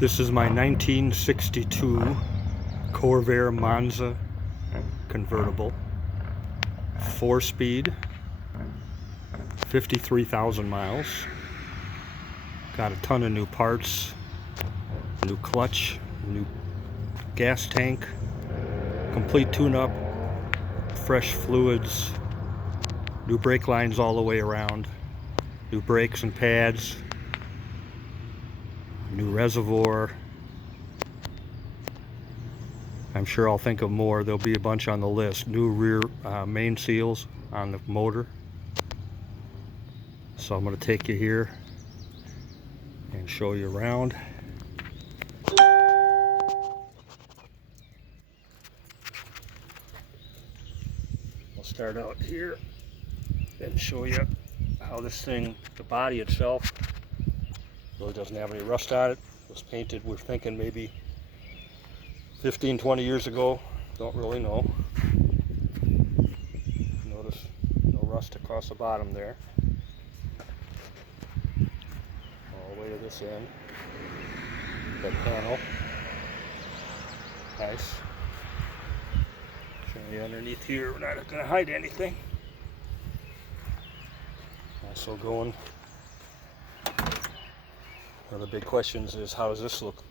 This is my 1962 Corvair Monza convertible, 4-speed, 53,000 miles. Got a ton of new parts, new clutch, new gas tank, complete tune-up, fresh fluids, new brake lines all the way around, new brakes and pads, new reservoir. I'm sure I'll think of more. There'll be a bunch on the list. New rear main seals on the motor. So I'm going to take you here and show you around. I'll start out here and show you how this thing, the body itself, really doesn't have any rust on it. It was painted, we're thinking maybe 15-20 years ago. Don't really know. Notice no rust across the bottom there. All the way to this end. That panel. Nice. Showing you underneath here, we're not going to hide anything. Also going, one of the big questions is, how does this look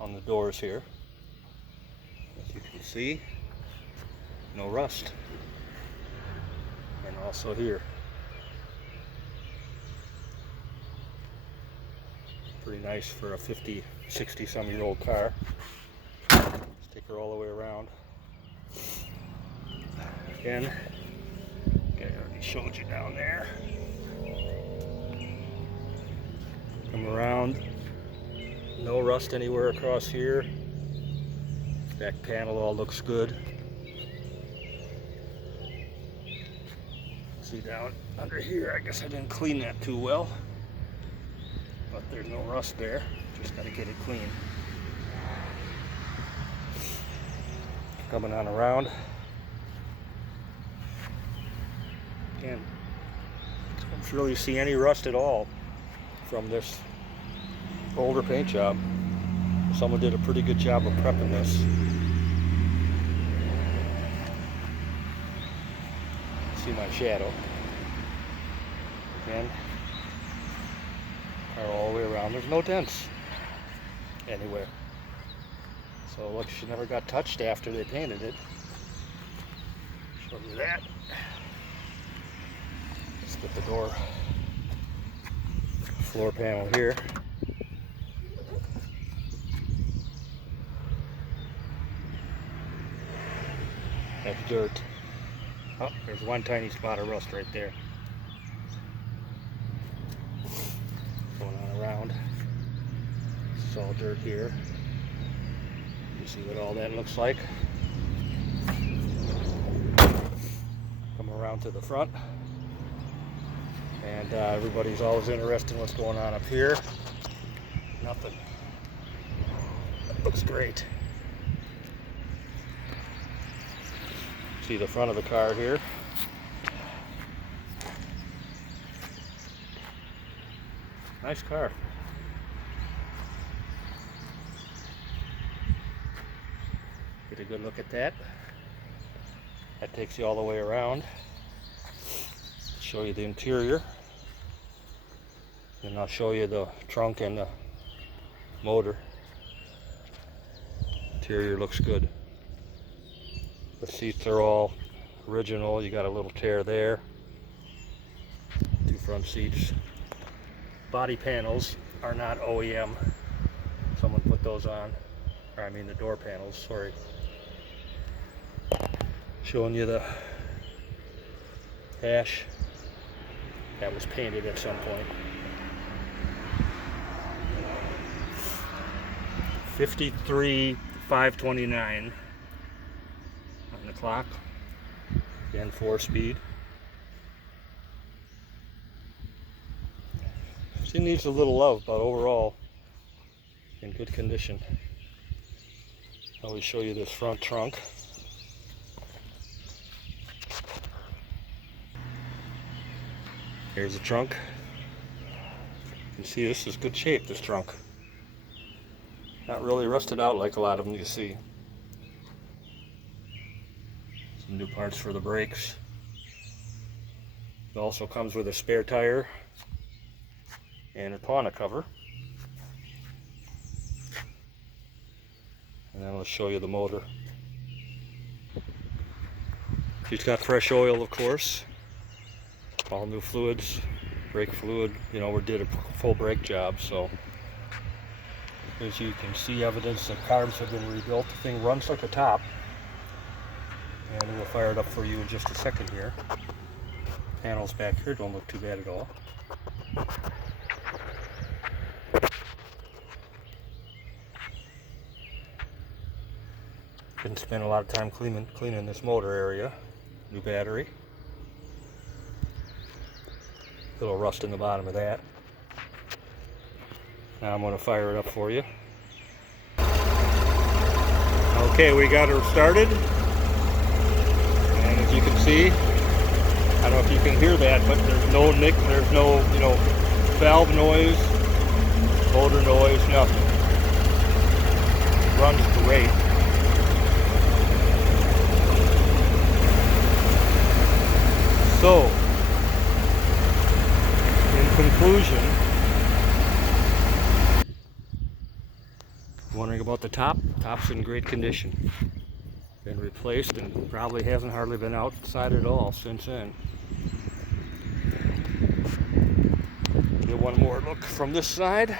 on the doors here? As you can see, no rust. And also here. Pretty nice for a 50, 60 some year old car. Let's take her all the way around. Again, I already showed you down there. Come around, no rust anywhere across here. Back panel all looks good. See down under here, I guess I didn't clean that too well, but there's no rust there. Just got to get it clean. Coming on around. Again, don't really see any rust at all from this older paint job. Someone did a pretty good job of prepping this. See my shadow. Again, all the way around. There's no dents anywhere. So it looks, she never got touched after they painted it. Show you that. Let's get the door. Floor panel here. That's dirt. Oh, there's one tiny spot of rust right there. Going on around. It's all dirt here. You see what all that looks like. Come around to the front. And everybody's always interested in what's going on up here. Nothing. That looks great. See the front of the car here. Nice car. Get a good look at that. That takes you all the way around. Show you the interior, and I'll show you the trunk and the motor. Interior looks good. The seats are all original. You got a little tear there. Two front seats. Body panels are not OEM. Someone put those on, or I mean the door panels, sorry. Showing you the dash. That was painted at some point. 53,529 on the clock. Again, 4-speed. She needs a little love, but overall in good condition. I always show you this front trunk. Here's the trunk. You can see this is good shape, this trunk. Not really rusted out like a lot of them you see. Some new parts for the brakes. It also comes with a spare tire and a tonneau cover. And then I'll show you the motor. She's got fresh oil, of course. All new fluids, brake fluid. You know, we did a full brake job, so as you can see, evidence that carbs have been rebuilt. The thing runs like a top. And we'll fire it up for you in just a second here. Panels back here don't look too bad at all. Didn't spend a lot of time cleaning this motor area. New battery. Little rust in the bottom of that. Now I'm going to fire it up for you. Okay, we got her started. And as you can see, I don't know if you can hear that, but there's no nick, there's no, valve noise, motor noise, nothing. Runs great. So, in conclusion, wondering about the top? Top's in great condition. Been replaced and probably hasn't hardly been outside at all since then. Get one more look from this side.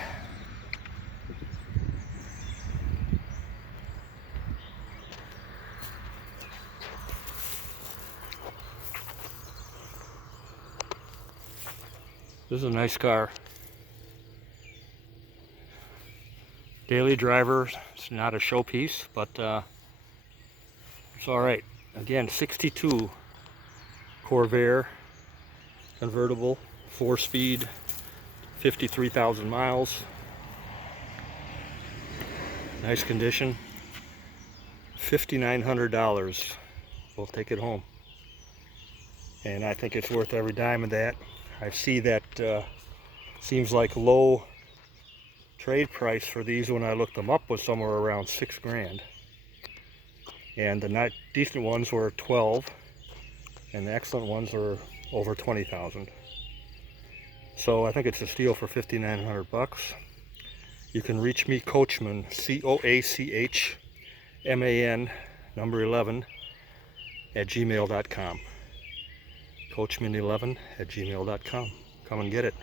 This is a nice car. Daily driver. It's not a showpiece, but it's all right. Again, 62 Corvair convertible, 4-speed, 53,000 miles. Nice condition. $5,900. We'll take it home. And I think it's worth every dime of that. I see that seems like low trade price for these when I looked them up was somewhere around $6,000. And the not decent ones were 12, and the excellent ones were over 20,000. So I think it's a steal for $5,900. You can reach me, Coachman, COACHMAN, number 11, at gmail.com. Coachman11 at gmail.com. Come and get it.